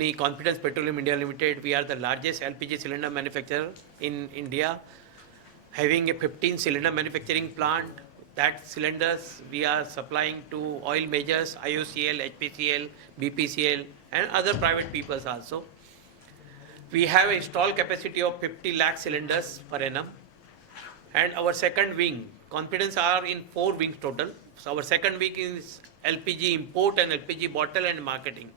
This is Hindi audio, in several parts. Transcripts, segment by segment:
company Confidence Petroleum India Limited, we are the largest LPG cylinder manufacturer in India, having a 15 cylinder manufacturing plant. That cylinders we are supplying to oil majors, IOCL, HPCL, BPCL and other private peoples also. We have installed capacity of 50 lakh cylinders per annum. And our second wing, Confidence are in 4 wings total. So our second wing is LPG import and LPG bottle and marketing,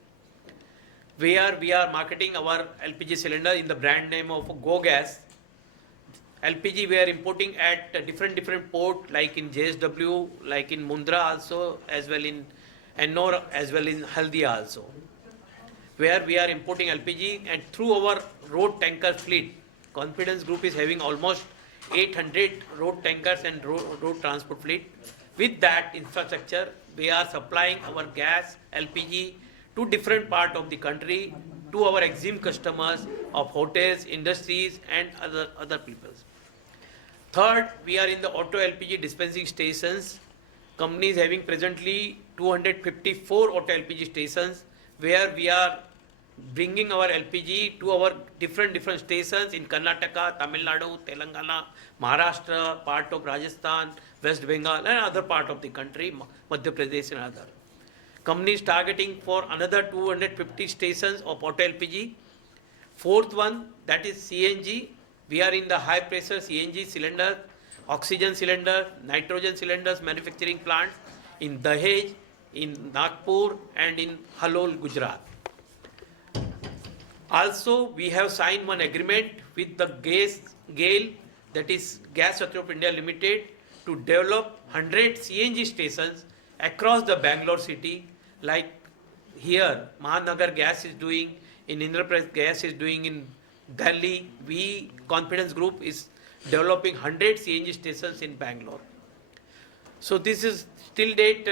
where we are marketing our LPG cylinder in the brand name of Go Gas. LPG we are importing at different port, like in JSW, like in Mundra also, as well in Ennore, as well in Haldia also, where we are importing LPG. And through our road tanker fleet, Confidence Group is having almost 800 road tankers and road transport fleet. With that infrastructure, we are supplying our gas, LPG to different part of the country, to our EXIM customers of hotels, industries and other peoples. Third, we are in the auto LPG dispensing stations. Company is having presently 254 auto LPG stations, where we are bringing our LPG to our different stations in Karnataka, Tamil Nadu, Telangana, Maharashtra, part of Rajasthan, West Bengal and other part of the country, Madhya Pradesh and other. Company is targeting for another 250 stations of auto LPG. Fourth one, that is CNG. We are in the high pressure CNG cylinder, oxygen cylinder, nitrogen cylinders manufacturing plants in Dahej, in Nagpur and in Halol, Gujarat. Also, we have signed one agreement with the GAIL, that is Gas Authority of India Limited, to develop 100 CNG stations across the Bangalore city, like here Mahanagar Gas is doing, in Indraprasth Gas is doing in Delhi. We, Confidence Group, is developing 100 CNG stations in Bangalore. So this is till date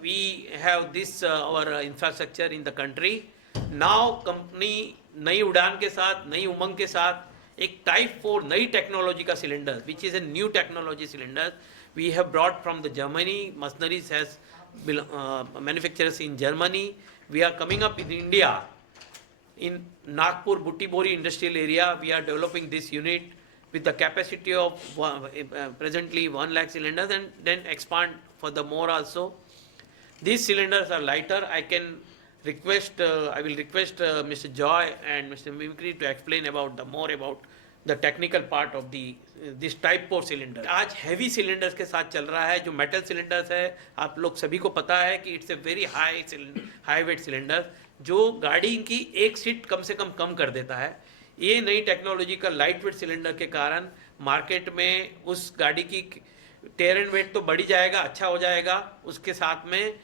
we have this our infrastructure in the country. Now company नई उड़ान के साथ, नई उमंग के साथ एक टाइप 4 नई टेक्नोलॉजी का cylinder, which is a new technology cylinder, we have brought from the Germany. Machineries has manufacturers in Germany. We are coming up in India, in Nagpur Butibori industrial area. We are developing this unit with the capacity of presently 1 lakh cylinders, and then expand for the more also. These cylinders are lighter. I will request Mr. Joy and Mr. Mimicry to explain about more about the technical part of this type 4 cylinder. आज heavy cylinders के साथ चल रहा है. जो metal cylinders है, आप लोग सभी को पता है कि it's a very high weight cylinder, जो गाड़ी की एक सीट कम से कम कर देता है. ये नई टेक्नोलॉजी का लाइट वेट सिलेंडर के कारण मार्केट में उस गाड़ी की टेयर एंड वेट तो बढ़ी जाएगा, अच्छा हो जाएगा, उसके साथ में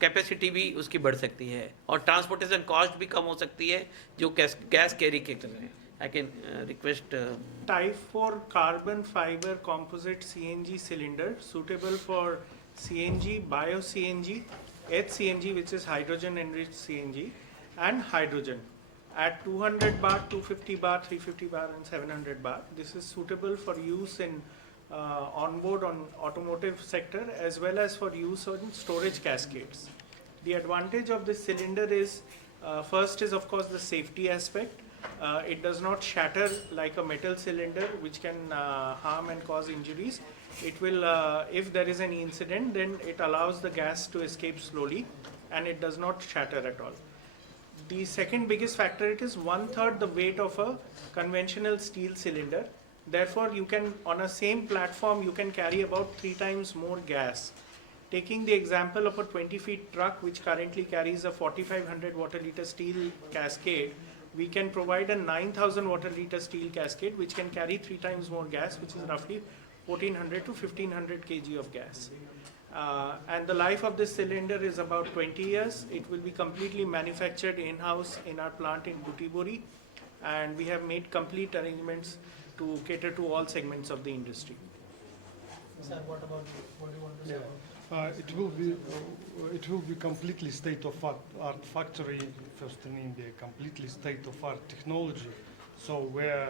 कैपेसिटी भी उसकी बढ़ सकती है और ट्रांसपोर्टेशन कॉस्ट भी कम हो सकती है जो गैस कैरी के कर रहे हैं. I can request Type 4 carbon fiber composite CNG cylinder suitable for CNG, bio CNG, HCNG, which is hydrogen enriched CNG, and hydrogen at 200 bar, 250 bar, 350 bar and 700 bar. This is suitable for use in onboard on automotive sector as well as for use on storage cascades. The advantage of this cylinder is first is of course the safety aspect. It does not shatter like a metal cylinder which can harm and cause injuries. It will, if there is any incident, then it allows the gas to escape slowly and it does not shatter at all. The second biggest factor, it is 1/3 the weight of a conventional steel cylinder. Therefore, you can, on a same platform, you can carry about 3 times more gas. Taking the example of a 20-feet truck which currently carries a 4500 water liter steel cascade, we can provide a 9000 water liter steel cascade which can carry 3 times more gas, which is roughly 1400 to 1500 kg of gas. And the life of this cylinder is about 20 years. It will be completely manufactured in-house in our plant in Butibori, and we have made complete arrangements to cater to all segments of the industry. Sir, what do you want to say about it will be completely state-of-art factory, first in India, completely state-of-art technology. So we're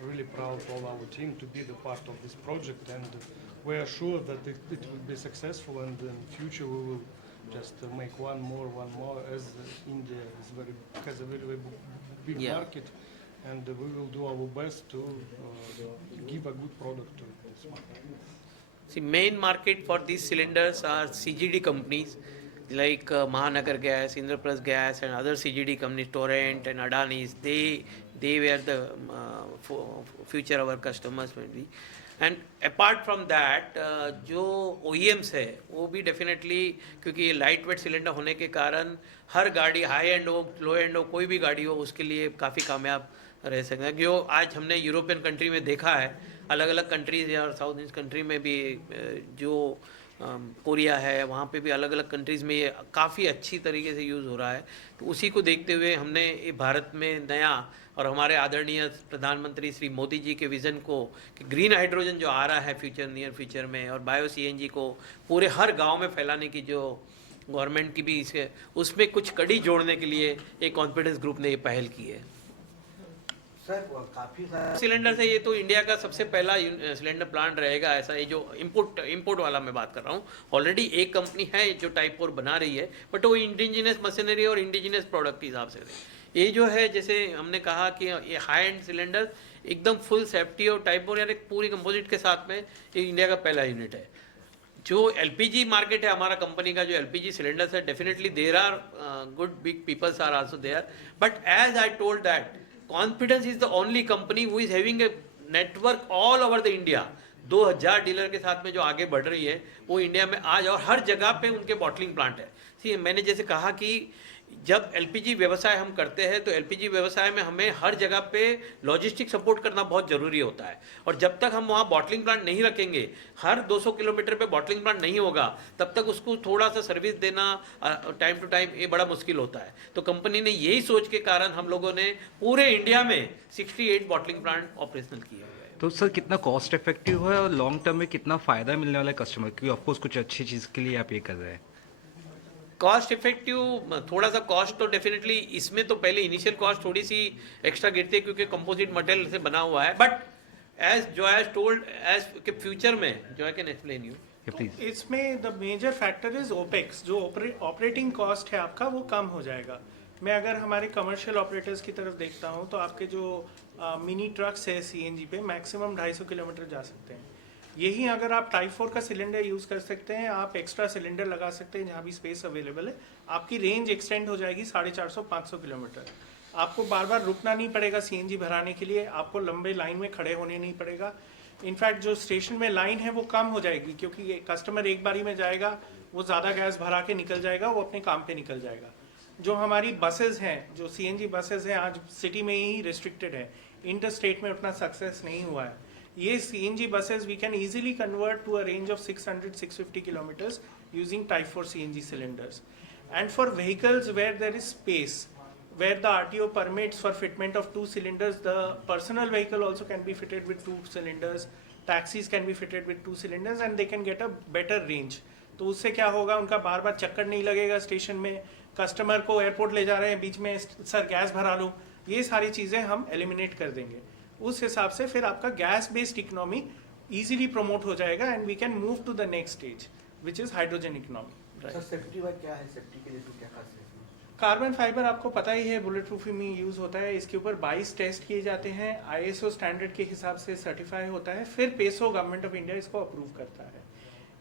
really proud of our team to be the part of this project, and we're sure that it will be successful, and in future we will just make one more, as India is has a very big Yeah. market, and we will do our best to give a good product to this market. See, main market for these cylinders are CGD companies like Mahanagar Gas, Indraprasth Gas, and other CGD companies, Torrent and Adani's. They were the future our customers will be. And apart from that, जो OEMs है वो भी डेफिनेटली, क्योंकि ये लाइट वेट सिलेंडर होने के कारण हर गाड़ी हाई एंड हो लो एंड हो कोई भी गाड़ी हो उसके लिए काफ़ी कामयाब रह सकते हैं। जो आज हमने यूरोपियन कंट्री में देखा है, अलग अलग कंट्रीज और साउथ ईस्ट कंट्री में भी, जो कोरिया है वहाँ पे भी अलग अलग कंट्रीज़ में ये काफ़ी अच्छी तरीके से यूज़ हो रहा है। तो उसी को देखते हुए हमने ये भारत में नया, और हमारे आदरणीय प्रधानमंत्री श्री मोदी जी के विज़न को कि ग्रीन हाइड्रोजन जो आ रहा है फ्यूचर नियर फ्यूचर में, और बायो सीएनजी को पूरे हर गांव में फैलाने की जो गवर्नमेंट की भी इसे उसमें कुछ कड़ी जोड़ने के लिए एक कॉन्फिडेंस ग्रुप ने ये पहल की है। सर काफ़ी सारा सिलेंडर से ये तो इंडिया का सबसे पहला सिलेंडर प्लांट रहेगा ऐसा। ये जो इंपोर्ट वाला मैं बात कर रहा हूँ, ऑलरेडी एक कंपनी है जो टाइप 4 बना रही है, बट वो इंडिजिनस मशीनरी और इंडिजिनस प्रोडक्ट के हिसाब से ये जो है, जैसे हमने कहा कि ये हाई एंड सिलेंडर एकदम फुल सेफ्टी और टाइप 4 यानी पूरी कंपोजिट के साथ में ये इंडिया का पहला यूनिट है। जो एलपीजी मार्केट है हमारा कंपनी का, जो एलपीजी सिलेंडर्स है, definitely there are good big peoples are also there, but as I told that Confidence is the only company who is having a network all over the India. 2000 dealer के साथ में जो आगे बढ़ रही है वो इंडिया में आज, और हर जगह पे उनके बॉटलिंग प्लांट है। सी, मैंने जैसे कहा कि जब एलपीजी व्यवसाय हम करते हैं तो एलपीजी व्यवसाय में हमें हर जगह पे लॉजिस्टिक सपोर्ट करना बहुत ज़रूरी होता है, और जब तक हम वहाँ बॉटलिंग प्लांट नहीं रखेंगे, हर 200 किलोमीटर पे बॉटलिंग प्लांट नहीं होगा, तब तक उसको थोड़ा सा सर्विस देना टाइम टू टाइम ये बड़ा मुश्किल होता है। तो कंपनी ने यही सोच के कारण हम लोगों ने पूरे इंडिया में 68 बॉटलिंग प्लांट ऑपरेशनल किए हुए हैं। तो सर कितना कॉस्ट इफेक्टिव है और लॉन्ग टर्म में कितना फ़ायदा मिलने वाला है कस्टमर, क्योंकि ऑफकोर्स कुछ अच्छी चीज़ के लिए आप ये कर रहे हैं। कॉस्ट इफेक्टिव, थोड़ा सा कॉस्ट तो डेफिनेटली इसमें तो पहले इनिशियल कॉस्ट थोड़ी सी एक्स्ट्रा गिरती है क्योंकि कंपोजिट मटेरियल से बना हुआ है, बट एज जो एज टोल्ड एज के फ्यूचर में जो I can explain you please. इसमें the major factor is opex. जो ऑपरेटिंग कॉस्ट है आपका वो कम हो जाएगा। मैं अगर हमारे कमर्शियल ऑपरेटर्स की तरफ देखता हूँ तो आपके जो मिनी ट्रक्स है सीएनजी पे मैक्सिमम 250 किलोमीटर जा सकते हैं। यही अगर आप टाइप 4 का सिलेंडर यूज़ कर सकते हैं, आप एक्स्ट्रा सिलेंडर लगा सकते हैं जहाँ भी स्पेस अवेलेबल है, आपकी रेंज एक्सटेंड हो जाएगी 450-500 किलोमीटर। आपको बार बार रुकना नहीं पड़ेगा सीएनजी भराने के लिए, आपको लंबे लाइन में खड़े होने नहीं पड़ेगा। इनफैक्ट जो स्टेशन में लाइन है वो कम हो जाएगी क्योंकि कस्टमर एक बारी में जाएगा, वो ज़्यादा गैस भरा के निकल जाएगा, वो अपने काम पे निकल जाएगा। जो हमारी बसेज हैं, जो सीएनजी बसेज हैं, आज सिटी में ही रिस्ट्रिक्टेड है, इंटर स्टेट में उतना सक्सेस नहीं हुआ है। ये CNG buses we can easily convert to a range of 600-650 kilometers using Type 4 CNG cylinders. And for vehicles where there is space, where the RTO permits for fitment of 2 cylinders, the personal vehicle also can be fitted with 2 cylinders, taxis can be fitted with 2 cylinders and they can get a better range. तो उससे क्या होगा, उनका बार बार चक्कर नहीं लगेगा स्टेशन में, कस्टमर को एयरपोर्ट ले जा रहे हैं बीच में, सर गैस भरा लो, ये सारी चीज़ें हम एलिमिनेट कर देंगे। उस हिसाब से फिर आपका gas based economy easily promote हो जाएगा and we can move to the next stage which is hydrogen economy. Sir safety wise क्या है, सेफ्टी के लिए तो क्या खास है? कार्बन फाइबर आपको पता ही है बुलेट प्रूफिंग में यूज होता है। इसके ऊपर 22 टेस्ट किए जाते हैं, ISO स्टैंडर्ड के हिसाब से सर्टिफाई होता है, फिर पेसो गवर्नमेंट ऑफ इंडिया इसको अप्रूव करता है।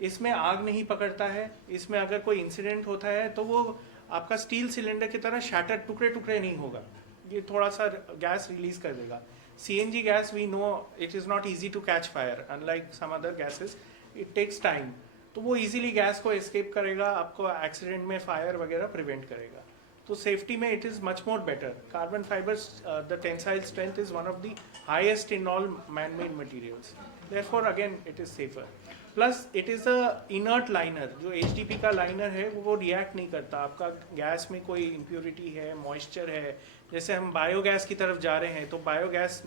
इसमें आग नहीं पकड़ता है, इसमें अगर कोई इंसिडेंट होता है तो वो आपका स्टील सिलेंडर की तरह शैटर टुकड़े टुकड़े नहीं होगा, ये थोड़ा सा गैस रिलीज कर देगा। CNG gas, we know it is not easy to catch fire, unlike some other gases, it takes time. तो वो easily गैस को escape करेगा, आपको एक्सीडेंट में फायर वगैरह प्रिवेंट करेगा। तो सेफ्टी में it is much more better. Carbon fibers, the tensile strength is one of the highest in all man-made materials. Therefore, again, it is safer. Plus, it is a inert liner. जो HDP का लाइनर है वो रिएक्ट नहीं करता। आपका गैस में कोई इम्प्योरिटी है, मॉइस्चर है, जैसे हम बायोगैस की तरफ जा रहे हैं तो biogas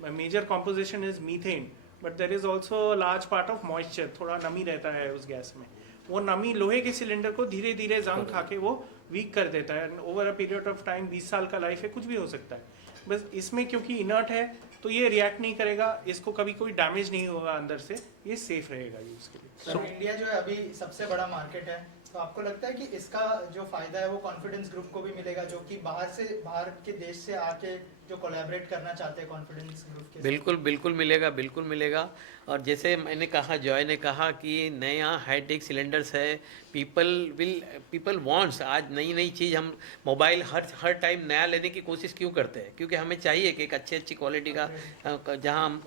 major composition is methane, but there is also large part of moisture, थोड़ा नमी रहता है उस गैस में। वो नमी लोहे के सिलेंडर को धीरे धीरे जंग खा के वो वीक कर देता है। Over a period of time, 20 साल का लाइफ है, कुछ भी हो सकता है। बस इसमें क्योंकि इनर्ट है तो ये रिएक्ट नहीं करेगा, इसको कभी कोई डैमेज नहीं होगा अंदर से, ये सेफ रहेगा यूज़ के लिए। सर इंडिया जो है अभी सबसे बड़ा मार्केट है, तो आपको लगता है कि इसका जो फायदा है वो कॉन्फिडेंस ग्रुप को भी मिलेगा, जो कि बाहर के देश से आके जो कोलैबोरेट करना चाहते हैं कॉन्फिडेंस ग्रुप के साथ? बिल्कुल बिल्कुल मिलेगा, बिल्कुल मिलेगा। और जैसे मैंने कहा, जॉय ने कहा कि नया हाईटेक सिलेंडर्स है, पीपल वांट्स, आज नई नई चीज़, हम मोबाइल हर टाइम नया लेने की कोशिश क्यों करते हैं? क्योंकि हमें चाहिए कि एक अच्छी क्वालिटी का जहां हम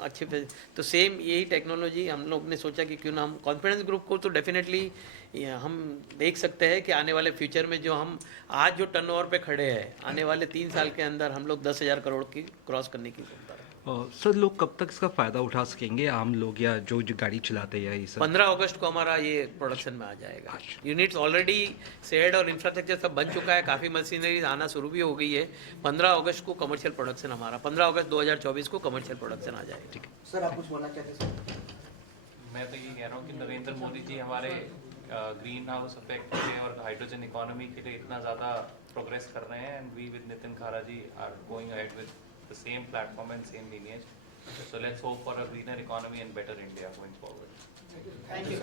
तो सेम यही टेक्नोलॉजी हम लोग ने सोचा कि क्यों ना हम कॉन्फिडेंस ग्रुप को, तो डेफिनेटली हम देख सकते हैं कि आने वाले फ्यूचर में जो हम आज जो टर्नओवर पे खड़े हैं, आने वाले 3 साल के अंदर हम लोग 10,000 करोड़ की क्रॉस करने की क्षमता है। सर लोग कब तक इसका फ़ायदा उठा सकेंगे, आम लोग या जो गाड़ी चलाते हैं ये सब? 15 अगस्त को हमारा ये प्रोडक्शन में आ जाएगा। यूनिट्स ऑलरेडी शेड और इंफ्रास्ट्रक्चर सब बन चुका है, काफ़ी मशीनरी आना शुरू भी हो गई है। 15 अगस्त को कमर्शियल प्रोडक्शन हमारा, 15 अगस्त 2024 को कमर्शियल प्रोडक्शन आ जाएगा। ठीक है सर, आप कुछ बोलना चाहते हैं सर? मैं तो ये कह रहा हूँ कि नरेंद्र मोदी जी हमारे ग्रीन हाउस इफेक्ट के लिए और हाइड्रोजन इकोनॉमी के लिए इतना ज़्यादा प्रोग्रेस कर रहे हैं, and we with Nitin Khara ji are going ahead with the same platform and same lineage. So let's hope for a greener economy and better India going forward. Thank you.